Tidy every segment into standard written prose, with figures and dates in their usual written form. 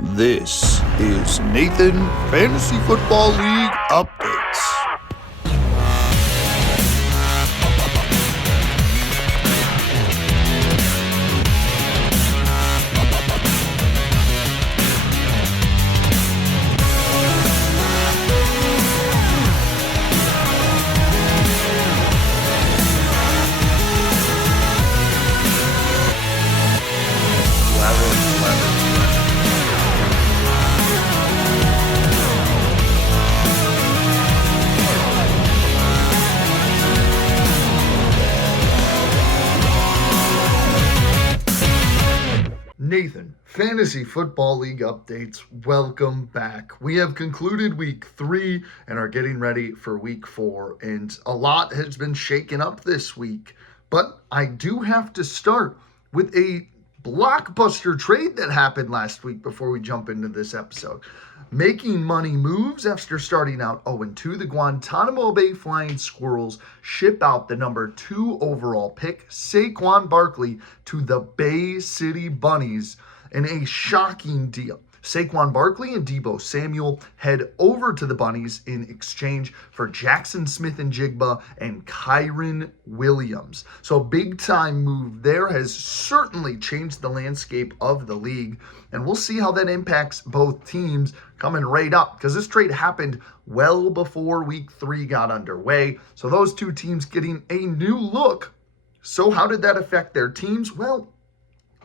This is Nathan Fantasy Football League Updates. Nathan, Fantasy Football League Updates, welcome back. We have concluded week 3 and are getting ready for week 4, and a lot has been shaken up this week. But I do have to start with a blockbuster trade that happened last week before we jump into this episode. Making money moves after starting out 0-2, the Guantanamo Bay Flying Squirrels ship out the number 2 overall pick, Saquon Barkley, to the Bay City Bunnies in a shocking deal. Saquon Barkley and Deebo Samuel head over to the Bunnies in exchange for Jackson Smith-Njigba and Kyren Williams. So big time move there, has certainly changed the landscape of the league. And we'll see how that impacts both teams coming right up, because this trade happened well before week 3 got underway. So those two teams getting a new look. So how did that affect their teams? Well,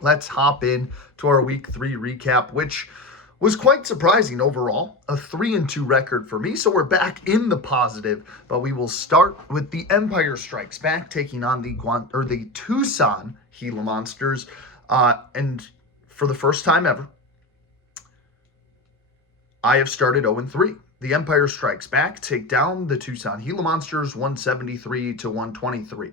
let's hop in to our week 3 recap, which was quite surprising overall. A 3-2 record for me, so we're back in the positive. But we will start with the Empire Strikes Back taking on the Tucson Gila Monsters, and for the first time ever, I have started 0-3. The Empire Strikes Back take down the Tucson Gila Monsters 173-123.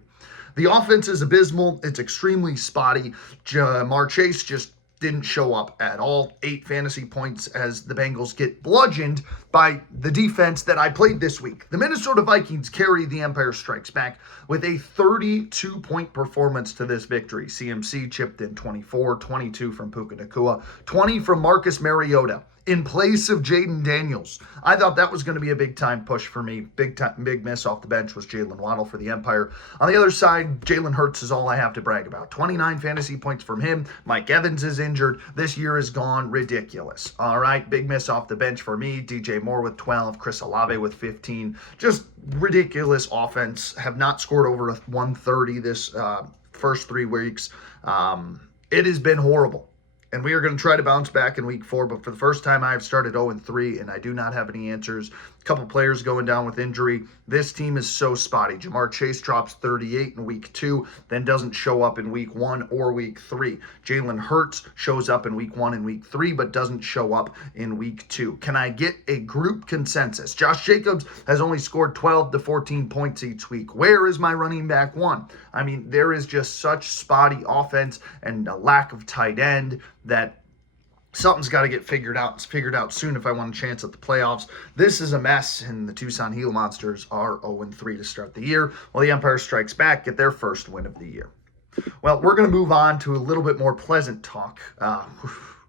The offense is abysmal. It's extremely spotty. Jamar Chase just didn't show up at all. 8 fantasy points as the Bengals get bludgeoned by the defense that I played this week. The Minnesota Vikings carry the Empire Strikes Back with a 32-point performance to this victory. CMC chipped in 24, 22 from Puka Nacua, 20 from Marcus Mariota in place of Jaden Daniels. I thought that was going to be a big-time push for me. Big miss off the bench was Jalen Waddle for the Empire. On the other side, Jalen Hurts is all I have to brag about. 29 fantasy points from him. Mike Evans is injured. This year has gone ridiculous. All right, big miss off the bench for me. DJ Moore with 12, Chris Olave with 15. Just ridiculous offense. Have not scored over 130 this first 3 weeks. It has been horrible. And we are going to try to bounce back in week 4, but for the first time I've started 0-3, and I do not have any answers. A couple players going down with injury. This team is so spotty. Jamar Chase drops 38 in week 2, then doesn't show up in week 1 or week 3. Jalen Hurts shows up in week 1 and week 3, but doesn't show up in week 2. Can I get a group consensus? Josh Jacobs has only scored 12 to 14 points each week. Where is my running back 1? I mean, there is just such spotty offense and a lack of tight end that something's got to get figured out soon if I want a chance at the playoffs. This is a mess, and the Tucson Gila Monsters are 0-3 to start the year, while the Empire Strikes Back get their first win of the year. Well, we're going to move on to a little bit more pleasant talk.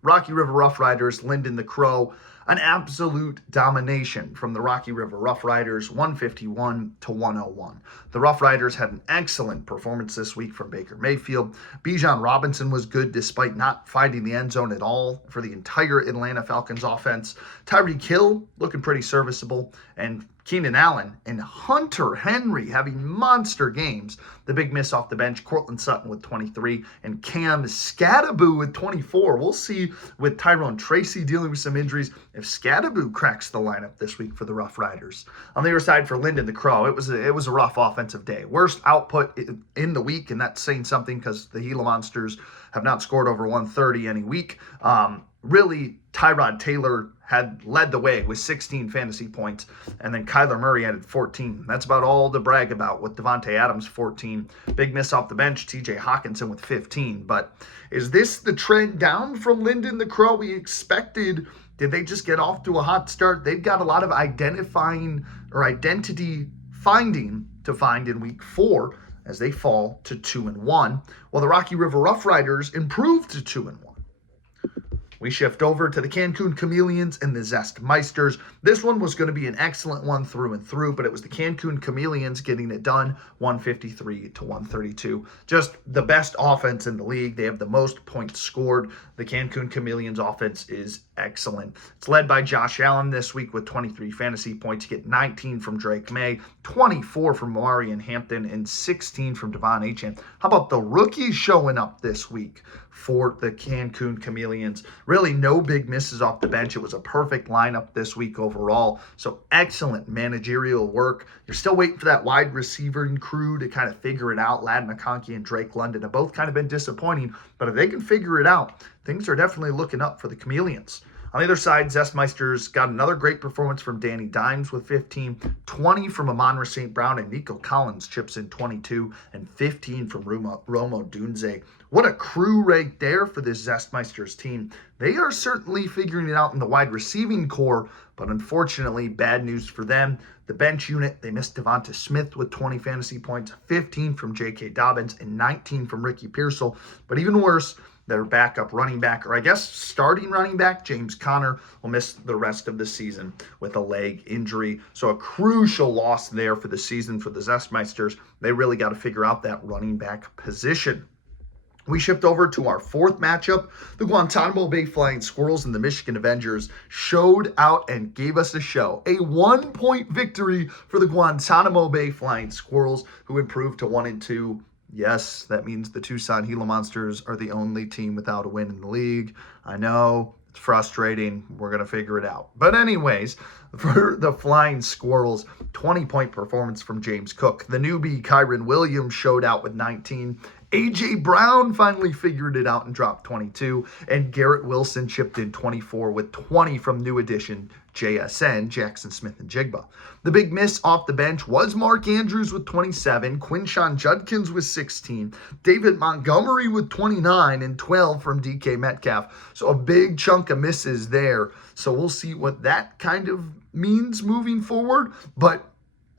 Rocky River Rough Riders, Lyndon the Crow, an absolute domination from the Rocky River Rough Riders, 151-101. The Rough Riders had an excellent performance this week from Baker Mayfield. Bijan Robinson was good despite not finding the end zone at all for the entire Atlanta Falcons offense. Tyreek Hill looking pretty serviceable, and Keenan Allen and Hunter Henry having monster games. The big miss off the bench, Cortland Sutton with 23 and Cam Scadaboo with 24. We'll see with Tyrone Tracy dealing with some injuries if Scadaboo cracks the lineup this week for the Rough Riders. On the other side for Lyndon the Crow, it was a rough offensive day. Worst output in the week, and that's saying something because the Gila Monsters have not scored over 130 any week. Really, Tyrod Taylor had led the way with 16 fantasy points, and then Kyler Murray added 14. That's about all to brag about, with Devontae Adams 14. Big miss off the bench, TJ Hawkinson with 15. But is this the trend down from Lyndon the Crow we expected? Did they just get off to a hot start? They've got a lot of identity finding to find in week 4 as they fall to 2-1, while the Rocky River Rough Riders improved to 2-1. We shift over to the Cancun Chameleons and the Zestmeisters. This one was going to be an excellent one through and through, but it was the Cancun Chameleons getting it done, 153 to 132. Just the best offense in the league. They have the most points scored. The Cancun Chameleons offense is excellent. It's led by Josh Allen this week with 23 fantasy points. You get 19 from Drake May, 24 from Marion Hampton, and 16 from Devon Achane. How about the rookies showing up this week for the Cancun Chameleons? Really no big misses off the bench. It was a perfect lineup this week overall. So excellent managerial work. You're still waiting for that wide receiver crew to kind of figure it out. Ladd McConkey and Drake London have both kind of been disappointing, but if they can figure it out, things are definitely looking up for the Chameleons. On the other side, Zestmeisters got another great performance from Danny Dimes with 15, 20 from Amon St. Brown, and Nico Collins chips in 22, and 15 from Romo Dunze. What a crew right there for this Zestmeisters team. They are certainly figuring it out in the wide receiving core, but unfortunately, bad news for them. The bench unit, they missed Devonta Smith with 20 fantasy points, 15 from J.K. Dobbins, and 19 from Ricky Pearsall. But even worse, their backup running back, or I guess starting running back, James Conner, will miss the rest of the season with a leg injury. So a crucial loss there for the season for the Zestmeisters. They really got to figure out that running back position. We shift over to our fourth matchup. The Guantanamo Bay Flying Squirrels and the Michigan Avengers showed out and gave us a show. A 1-point victory for the Guantanamo Bay Flying Squirrels, who improved to 1-2. Yes, that means the Tucson Gila Monsters are the only team without a win in the league. I know, it's frustrating. We're going to figure it out. But anyways, for the Flying Squirrels, 20-point performance from James Cook. The newbie Kyron Williams showed out with 19. A.J. Brown finally figured it out and dropped 22. And Garrett Wilson chipped in 24 with 20 from new addition JSN, Jackson Smith-Njigba. The big miss off the bench was Mark Andrews with 27, Quinshon Judkins with 16, David Montgomery with 29, and 12 from DK Metcalf. So a big chunk of misses there. So we'll see what that kind of means moving forward. But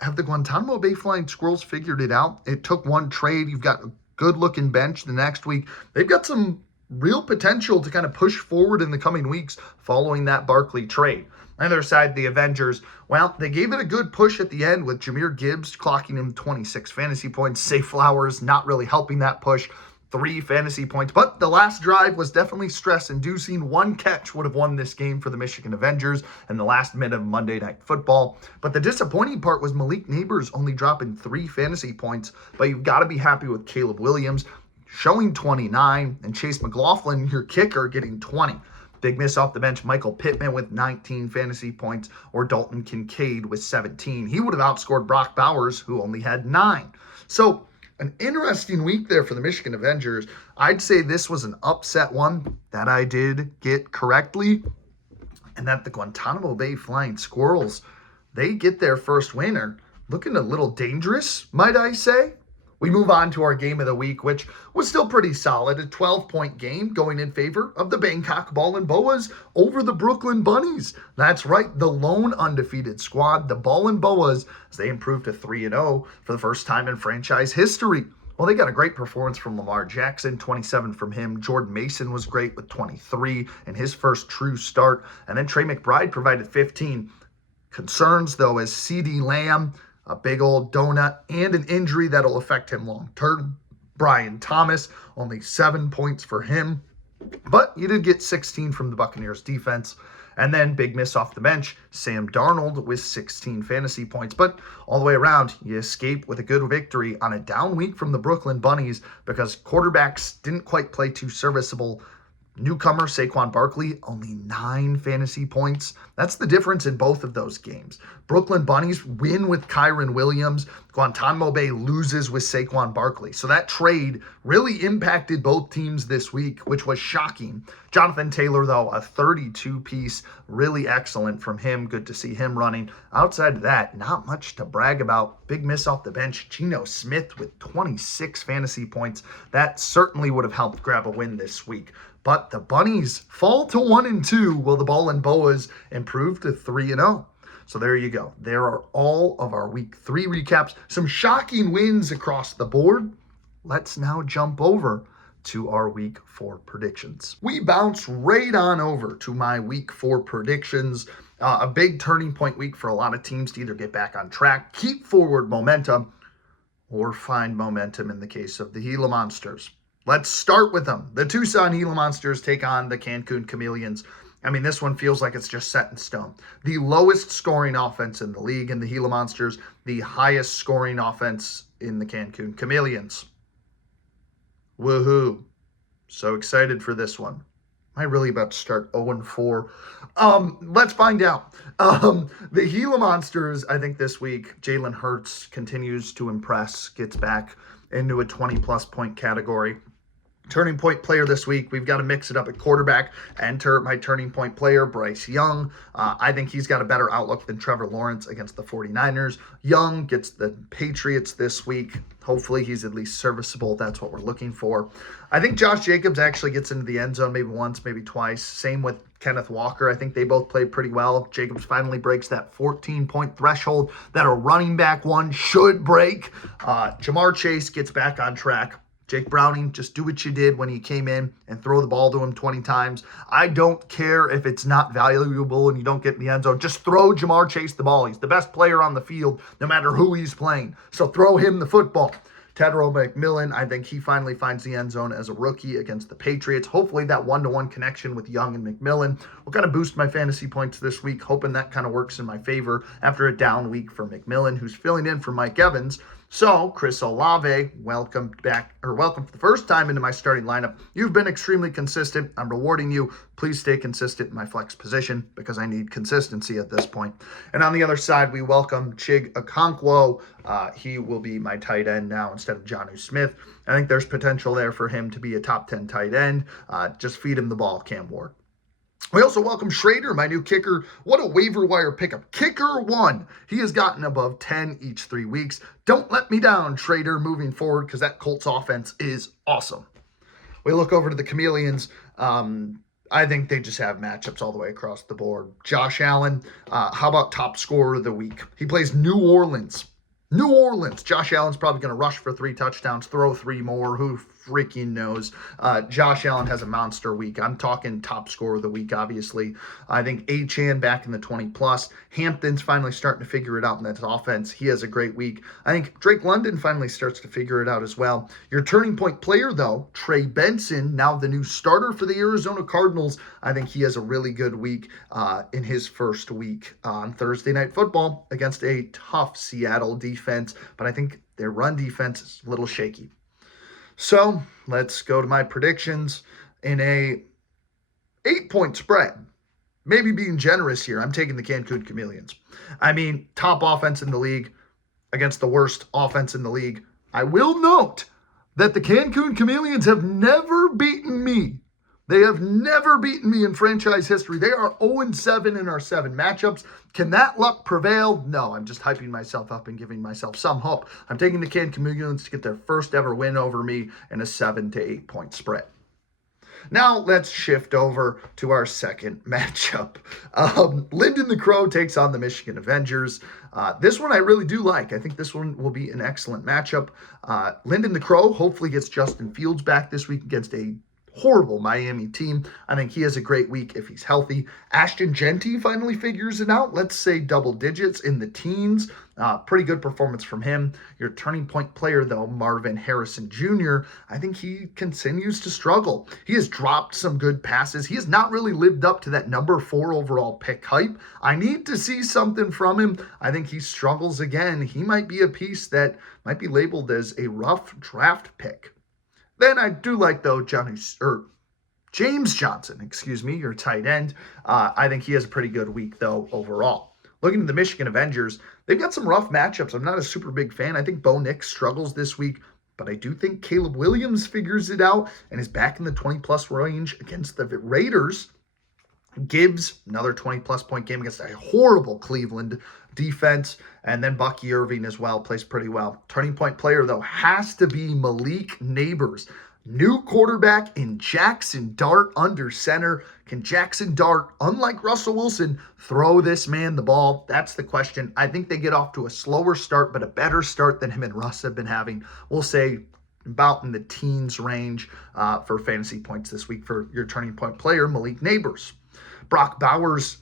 have the Guantanamo Bay Flying Squirrels figured it out? It took one trade. You've got a good-looking bench the next week. They've got some real potential to kind of push forward in the coming weeks following that Barkley trade. On the other side, the Avengers, well, they gave it a good push at the end with Jahmyr Gibbs clocking in 26 fantasy points. Zay Flowers not really helping that push, 3 fantasy points. But the last drive was definitely stress-inducing. One catch would have won this game for the Michigan Avengers in the last minute of Monday Night Football. But the disappointing part was Malik Neighbors only dropping 3 fantasy points. But you've got to be happy with Caleb Williams showing 29, and Chase McLaughlin, your kicker, getting 20. Big miss off the bench, Michael Pittman with 19 fantasy points, or Dalton Kincaid with 17. He would have outscored Brock Bowers, who only had 9. So an interesting week there for the Michigan Avengers. I'd say this was an upset one that I did get correctly, and that the Guantanamo Bay Flying Squirrels, they get their first winner. Looking a little dangerous, might I say? We move on to our game of the week, which was still pretty solid. A 12-point game going in favor of the Bangkok Ballin' Boas over the Brooklyn Bunnies. That's right, the lone undefeated squad, the Ballin' Boas, as they improved to 3-0 for the first time in franchise history. Well, they got a great performance from Lamar Jackson, 27 from him. Jordan Mason was great with 23 in his first true start. And then Trey McBride provided 15. Concerns, though, as CeeDee Lamb, a big old donut, and an injury that'll affect him long term. Brian Thomas, only 7 points for him. But you did get 16 from the Buccaneers defense. And then big miss off the bench, Sam Darnold with 16 fantasy points. But all the way around, you escape with a good victory on a down week from the Brooklyn Bunnies because quarterbacks didn't quite play too serviceable. Newcomer Saquon Barkley, only 9 fantasy points. That's the difference in both of those games. Brooklyn Bunnies win with Kyron Williams. Guantanamo Bay loses with Saquon Barkley. So that trade really impacted both teams this week, which was shocking. Jonathan Taylor, though, a 32-piece, really excellent from him. Good to see him running. Outside of that, not much to brag about. Big miss off the bench. Geno Smith with 26 fantasy points. That certainly would have helped grab a win this week. But the Bunnies fall to 1-2, while the Ballin' Boas improve to 3-0. So there you go. There are all of our Week 3 recaps. Some shocking wins across the board. Let's now jump over to our week 4 predictions. We bounce right on over to my week 4 predictions. A big turning point week for a lot of teams to either get back on track, keep forward momentum, or find momentum in the case of the Gila Monsters. Let's start with them. The Tucson Gila Monsters take on the Cancun Chameleons. I mean, this one feels like it's just set in stone. The lowest scoring offense in the league in the Gila Monsters, the highest scoring offense in the Cancun Chameleons. Woohoo. So excited for this one. Am I really about to start 0-4? Let's find out. The Gila Monsters, I think this week, Jalen Hurts continues to impress, gets back into a 20-plus point category. Turning point player this week, we've got to mix it up at quarterback. Enter my turning point player, Bryce Young. I think he's got a better outlook than Trevor Lawrence against the 49ers. Young gets the Patriots this week. Hopefully he's at least serviceable. That's what we're looking for. I think Josh Jacobs actually gets into the end zone maybe once, maybe twice. Same with Kenneth Walker. I think they both played pretty well. Jacobs finally breaks that 14-point threshold that a running back one should break. Jamar Chase gets back on track. Jake Browning, just do what you did when you came in and throw the ball to him 20 times. I don't care if it's not valuable and you don't get in the end zone. Just throw Jamar Chase the ball. He's the best player on the field, no matter who he's playing. So throw him the football. Tedrow McMillan, I think he finally finds the end zone as a rookie against the Patriots. Hopefully that one-to-one connection with Young and McMillan will kind of boost my fantasy points this week, hoping that kind of works in my favor after a down week for McMillan, who's filling in for Mike Evans. So, Chris Olave, welcome for the first time into my starting lineup. You've been extremely consistent. I'm rewarding you. Please stay consistent in my flex position because I need consistency at this point. And on the other side, we welcome Chig Okonkwo. He will be my tight end now instead of Jonnu Smith. I think there's potential there for him to be a top 10 tight end. Just feed him the ball, Cam Ward. We also welcome Schrader, my new kicker. What a waiver wire pickup. Kicker 1. He has gotten above 10 each 3 weeks. Don't let me down, Schrader, moving forward, because that Colts offense is awesome. We look over to the Chameleons. I think they just have matchups all the way across the board. Josh Allen, how about top scorer of the week? He plays New Orleans. Josh Allen's probably going to rush for 3 touchdowns, throw 3 more. Who freaking knows? Josh Allen has a monster week. I'm talking top scorer of the week, obviously. I think Achane back in the 20-plus. Hampton's finally starting to figure it out in that offense. He has a great week. I think Drake London finally starts to figure it out as well. Your turning point player, though, Trey Benson, now the new starter for the Arizona Cardinals. I think he has a really good week in his first week on Thursday Night Football against a tough Seattle defense. But I think their run defense is a little shaky. So let's go to my predictions in a 8-point spread. Maybe being generous here. I'm taking the Cancun Chameleons. I mean, top offense in the league against the worst offense in the league. I will note that the Cancun Chameleons have never beaten me. They have never beaten me in franchise history. They are 0-7 in our 7 matchups. Can that luck prevail? No, I'm just hyping myself up and giving myself some hope. I'm taking the Cancun Chameleons to get their first ever win over me in a 7 to 8 point spread. Now let's shift over to our second matchup. Lyndon the Crow takes on the Michigan Avengers. This one I really do like. I think this one will be an excellent matchup. Lyndon the Crow hopefully gets Justin Fields back this week against a horrible Miami team. I think he has a great week if he's healthy. Ashton Genty finally figures it out. Let's say double digits in the teens. Pretty good performance from him. Your turning point player, though, Marvin Harrison Jr., I think he continues to struggle. He has dropped some good passes. He has not really lived up to that number 4 overall pick hype. I need to see something from him. I think he struggles again. He might be a piece that might be labeled as a rough draft pick. Then I do like, though, James Johnson, your tight end. I think he has a pretty good week, though, overall. Looking at the Michigan Avengers, they've got some rough matchups. I'm not a super big fan. I think Bo Nix struggles this week, but I do think Caleb Williams figures it out and is back in the 20-plus range against the Raiders. Gibbs, another 20-plus point game against a horrible Cleveland defense. And then Bucky Irving as well plays pretty well. Turning point player, though, has to be Malik Neighbors. New quarterback in Jackson Dart under center. Can Jackson Dart, unlike Russell Wilson, throw this man the ball? That's the question. I think they get off to a slower start, but a better start than him and Russ have been having. We'll say about in the teens range for fantasy points this week for your turning point player, Malik Neighbors. Brock Bowers,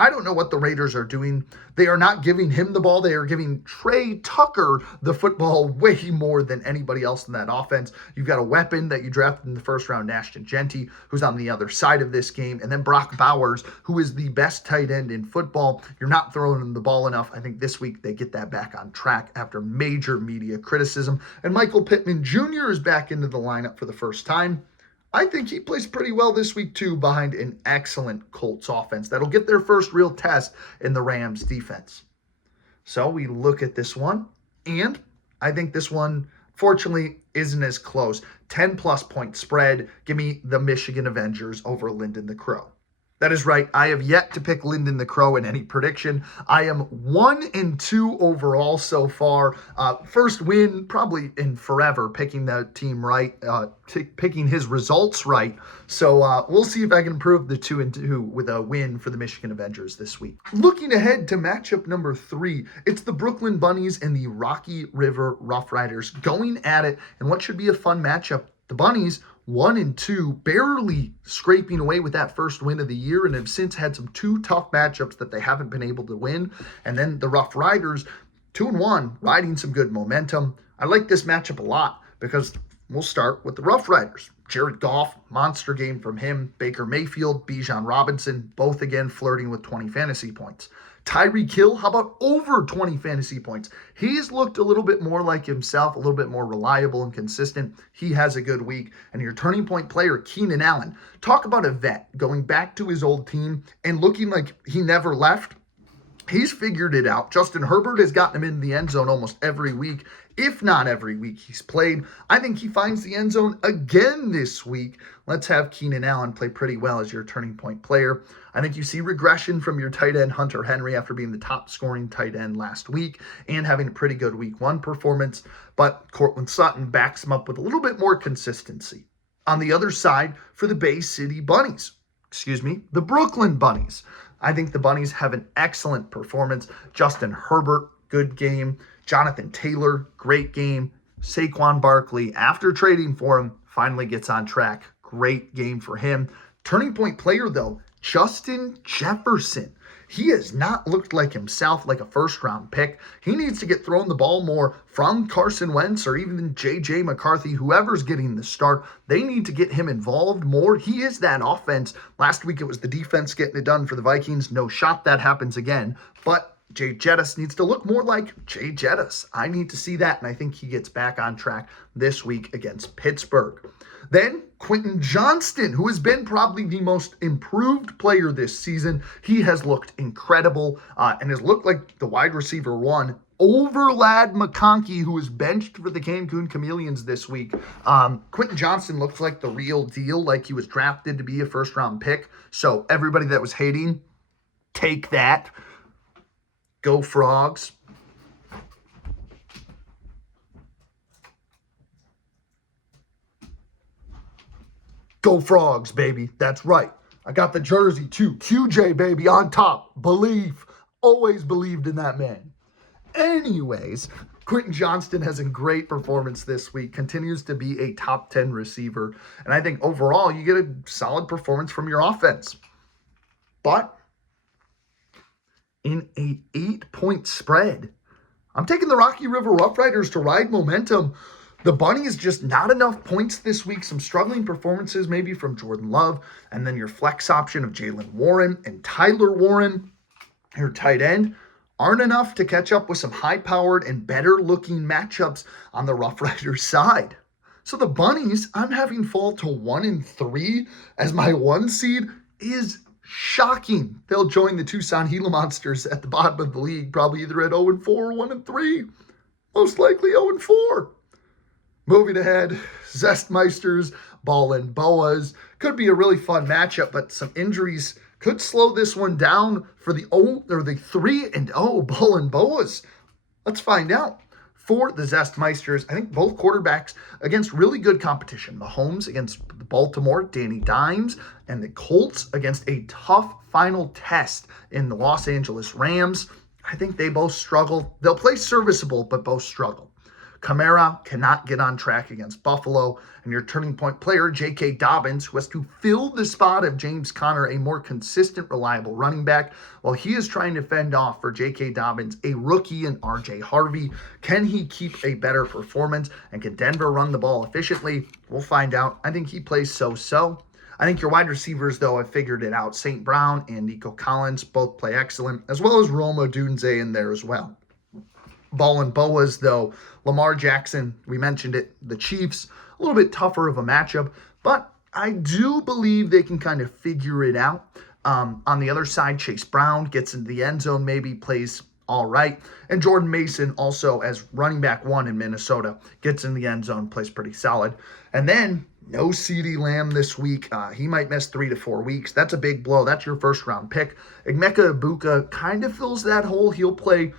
I don't know what the Raiders are doing. They are not giving him the ball. They are giving Trey Tucker the football way more than anybody else in that offense. You've got a weapon that you drafted in the first round, Ashton Genty, who's on the other side of this game. And then Brock Bowers, who is the best tight end in football. You're not throwing him the ball enough. I think this week they get that back on track after major media criticism. And Michael Pittman Jr. is back into the lineup for the first time. I think he plays pretty well this week, too, behind an excellent Colts offense that'll get their first real test in the Rams defense. So we look at this one, and I think this one, fortunately, isn't as close. 10-plus point spread. Give me the Michigan Avengers over Lyndon the Crow. That is right. I have yet to pick Lyndon the Crow in any prediction. I am 1-2 overall so far. First win probably in forever, picking the team right, picking his results right. So we'll see if I can improve the 2-2 with a win for the Michigan Avengers this week. Looking ahead to matchup number 3, it's the Brooklyn Bunnies and the Rocky River Rough Riders going at it in what should be a fun matchup. The Bunnies 1-2, barely scraping away with that first win of the year, and have since had some 2 tough matchups that they haven't been able to win. And then the Rough Riders 2-1, riding some good momentum. I like this matchup a lot because we'll start with the Rough Riders. Jared Goff, monster game from him. Baker Mayfield, Bijan Robinson, both again flirting with 20 fantasy points. Tyreek Hill, how about over 20 fantasy points? He's looked a little bit more like himself, a little bit more reliable and consistent. He has a good week. And your turning point player, Keenan Allen. Talk about a vet going back to his old team and looking like he never left. He's figured it out. Justin Herbert has gotten him in the end zone almost every week, if not every week he's played. I think he finds the end zone again this week. Let's have Keenan Allen play pretty well as your turning point player. I think you see regression from your tight end, Hunter Henry, after being the top scoring tight end last week and having a pretty good week 1 performance. But Cortland Sutton backs him up with a little bit more consistency. On the other side, for the Bay City Bunnies, the Brooklyn Bunnies. I think the Bunnies have an excellent performance. Justin Herbert, good game. Jonathan Taylor, great game. Saquon Barkley, after trading for him, finally gets on track. Great game for him. Turning point player, though, Justin Jefferson. He has not looked like himself, like a first-round pick. He needs to get thrown the ball more from Carson Wentz or even J.J. McCarthy, whoever's getting the start. They need to get him involved more. He is that offense. Last week it was the defense getting it done for the Vikings. No shot that happens again. But Jay Jettis needs to look more like Jay Jettis. I need to see that, and I think he gets back on track this week against Pittsburgh. Then Quentin Johnston, who has been probably the most improved player this season. He has looked incredible and has looked like the wide receiver 1 over Ladd McConkey, who was benched for the Cancun Chameleons this week. Quentin Johnston looks like the real deal, like he was drafted to be a first-round pick. So everybody that was hating, take that. Go Frogs. Go Frogs, baby. That's right. I got the jersey too. QJ, baby, on top. Believe. Always believed in that man. Anyways, Quentin Johnston has a great performance this week. Continues to be a top 10 receiver. And I think overall, you get a solid performance from your offense. But in a 8-point spread, I'm taking the Rocky River Rough Riders to ride momentum. The Bunnies just not enough points this week. Some struggling performances maybe from Jordan Love. And then your flex option of Jalen Warren and Tyler Warren, your tight end, aren't enough to catch up with some high-powered and better-looking matchups on the Rough Riders side. So the Bunnies, I'm having fall to 1-3 as my 1 seed is shocking. They'll join the Tucson Gila Monsters at the bottom of the league, probably either at 0-4 or 1-3. Most likely 0-4. Moving ahead, Zestmeisters, Ballin' Boas. Could be a really fun matchup, but some injuries could slow this one down for the 3-0 Ballin' Boas. Let's find out. For the Zestmeisters, I think both quarterbacks against really good competition. Mahomes against the Baltimore, Danny Dimes, and the Colts against a tough final test in the Los Angeles Rams. I think they both struggle. They'll play serviceable, but both struggle. Kamara cannot get on track against Buffalo, and your turning point player, J.K. Dobbins, who has to fill the spot of James Conner, a more consistent, reliable running back, while he is trying to fend off for J.K. Dobbins, a rookie in R.J. Harvey. Can he keep a better performance, and can Denver run the ball efficiently? We'll find out. I think he plays so-so. I think your wide receivers, though, have figured it out. St. Brown and Nico Collins both play excellent, as well as Roma Dunze in there as well. Ball and Boas, though, Lamar Jackson, we mentioned it, the Chiefs, a little bit tougher of a matchup, but I do believe they can kind of figure it out. On the other side, Chase Brown gets into the end zone, maybe plays all right. And Jordan Mason also, as running back one in Minnesota, gets in the end zone, plays pretty solid. And then no CeeDee Lamb this week. He might miss 3 to 4 weeks. That's a big blow. That's your first round pick. Emeka Egbuka kind of fills that hole. He'll play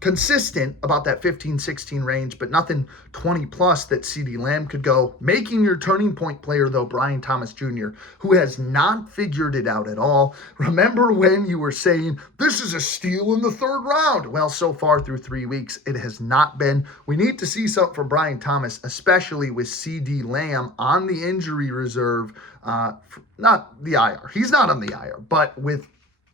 consistent about that 15-16 range, but nothing 20 plus that CeeDee Lamb could go. Making your turning point player, though, Brian Thomas Jr., who has not figured it out at all. Remember when you were saying, this is a steal in the third round? Well, so far through 3 weeks, it has not been. We need to see something from Brian Thomas, especially with CeeDee Lamb on the injury reserve. Not the IR. He's not on the IR, but with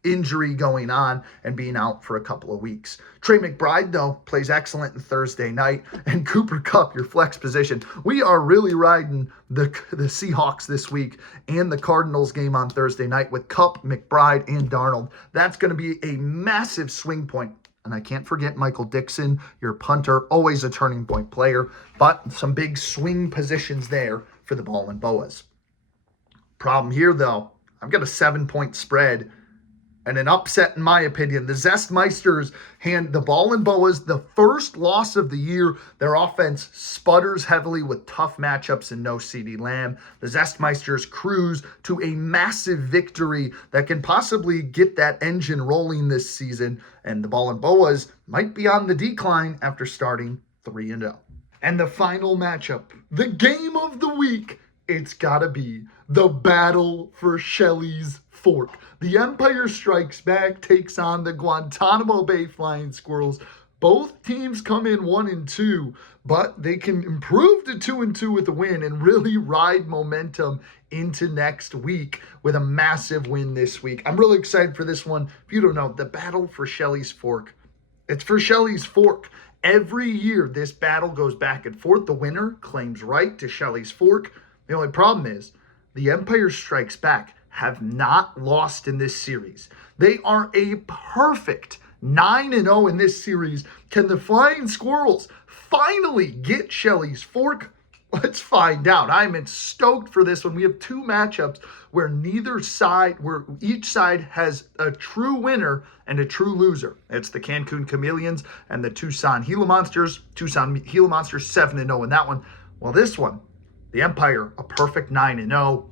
injury going on and being out for a couple of weeks. Trey McBride, though, plays excellent in Thursday night. And Cooper Kupp, your flex position. We are really riding the Seahawks this week and the Cardinals game on Thursday night with Kupp, McBride, and Darnold. That's going to be a massive swing point. And I can't forget Michael Dixon, your punter, always a turning point player, but some big swing positions there for the Ball and Boas. Problem here, though, I've got a 7-point spread and an upset, in my opinion. The Zestmeisters hand the Ball and Boas the first loss of the year. Their offense sputters heavily with tough matchups and no CeeDee Lamb. The Zestmeisters cruise to a massive victory that can possibly get that engine rolling this season. And the Ball and Boas might be on the decline after starting 3-0. And the final matchup, the game of the week, it's gotta be the battle for Shelley's Fork. The Empire Strikes Back takes on the Guantanamo Bay Flying Squirrels. Both teams come in 1-2, but they can improve to 2-2 with a win and really ride momentum into next week with a massive win this week. I'm really excited for this one. If you don't know, the battle for Shelley's Fork. It's for Shelley's Fork. Every year, this battle goes back and forth. The winner claims right to Shelley's Fork. The only problem is the Empire Strikes Back have not lost in this series. They are a perfect 9-0 in this series. Can the Flying Squirrels finally get Shelley's Fork? Let's find out. I'm stoked for this one. We have two matchups where each side has a true winner and a true loser. It's the Cancun Chameleons and the Tucson Gila Monsters. Tucson Gila Monsters 7-0 in that one. Well, this one, the Empire, a perfect 9-0.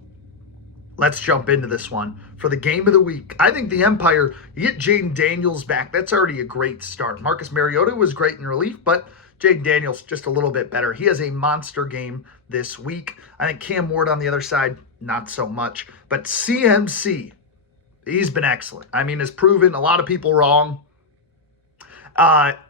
Let's jump into this one. For the game of the week, I think the Empire, you get Jaden Daniels back. That's already a great start. Marcus Mariota was great in relief, but Jaden Daniels just a little bit better. He has a monster game this week. I think Cam Ward on the other side, not so much. But CMC, he's been excellent. I mean, has proven a lot of people wrong.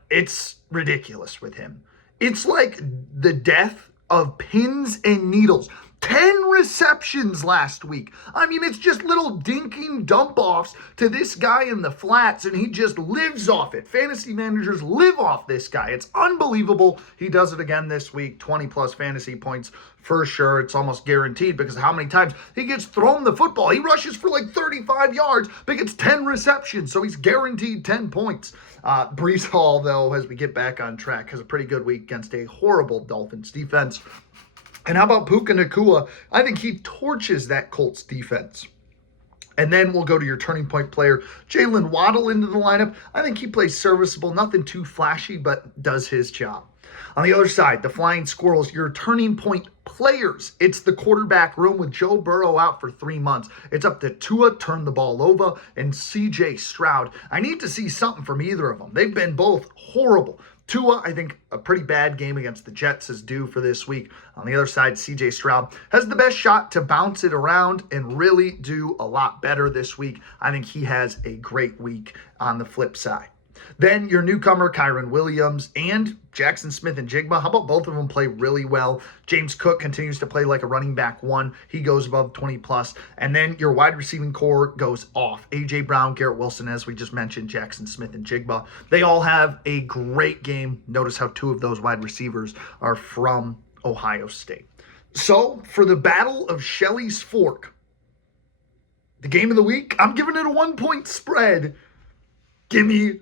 It's ridiculous with him. It's like the death of pins and needles. 10 receptions last week. I mean, it's just little dinking dump-offs to this guy in the flats, and he just lives off it. Fantasy managers live off this guy. It's unbelievable. He does it again this week. 20-plus fantasy points for sure. It's almost guaranteed because how many times he gets thrown the football. He rushes for like 35 yards, but gets 10 receptions, so he's guaranteed 10 points. Breece Hall, though, as we get back on track, has a pretty good week against a horrible Dolphins defense. And how about Puka Nacua? I think he torches that Colts defense. And then we'll go to your turning point player, Jalen Waddle, into the lineup. I think he plays serviceable, nothing too flashy, but does his job. On the other side, the Flying Squirrels, your turning point players. It's the quarterback room with Joe Burrow out for 3 months. It's up to Tua, turn the ball over, and CJ Stroud. I need to see something from either of them. They've been both horrible. Tua, I think a pretty bad game against the Jets is due for this week. On the other side, CJ Stroud has the best shot to bounce it around and really do a lot better this week. I think he has a great week on the flip side. Then your newcomer, Kyron Williams, and Jackson Smith and Jigba. How about both of them play really well? James Cook continues to play like a running back one. He goes above 20 plus. And then your wide receiving core goes off. A.J. Brown, Garrett Wilson, as we just mentioned, Jackson Smith and Jigba. They all have a great game. Notice how two of those wide receivers are from Ohio State. So for the Battle of Shelley's Fork, the game of the week, I'm giving it a 1-point spread. Give me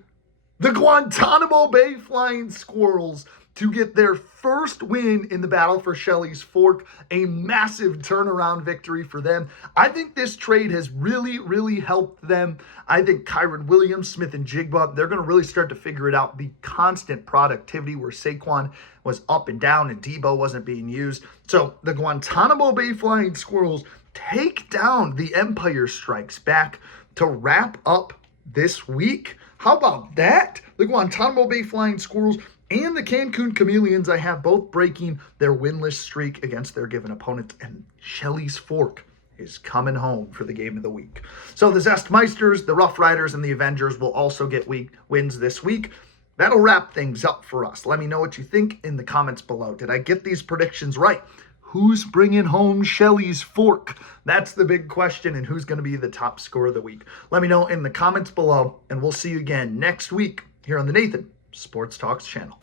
the Guantanamo Bay Flying Squirrels to get their first win in the battle for Shelley's Fork, a massive turnaround victory for them. I think this trade has really, really helped them. I think Kyron Williams, Smith and Jigba, they're going to really start to figure it out, be constant productivity where Saquon was up and down and Debo wasn't being used. So the Guantanamo Bay Flying Squirrels take down the Empire Strikes Back to wrap up this week. How about that? The Guantanamo Bay Flying Squirrels and the Cancun Chameleons, I have both breaking their winless streak against their given opponents, and Shelley's Fork is coming home for the game of the week. So the Zestmeisters, the Rough Riders, and the Avengers will also get wins this week. That'll wrap things up for us. Let me know what you think in the comments below. Did I get these predictions right? Who's bringing home Shelley's Fork? That's the big question, and who's going to be the top scorer of the week? Let me know in the comments below, and we'll see you again next week here on the Nathan Sports Talks channel.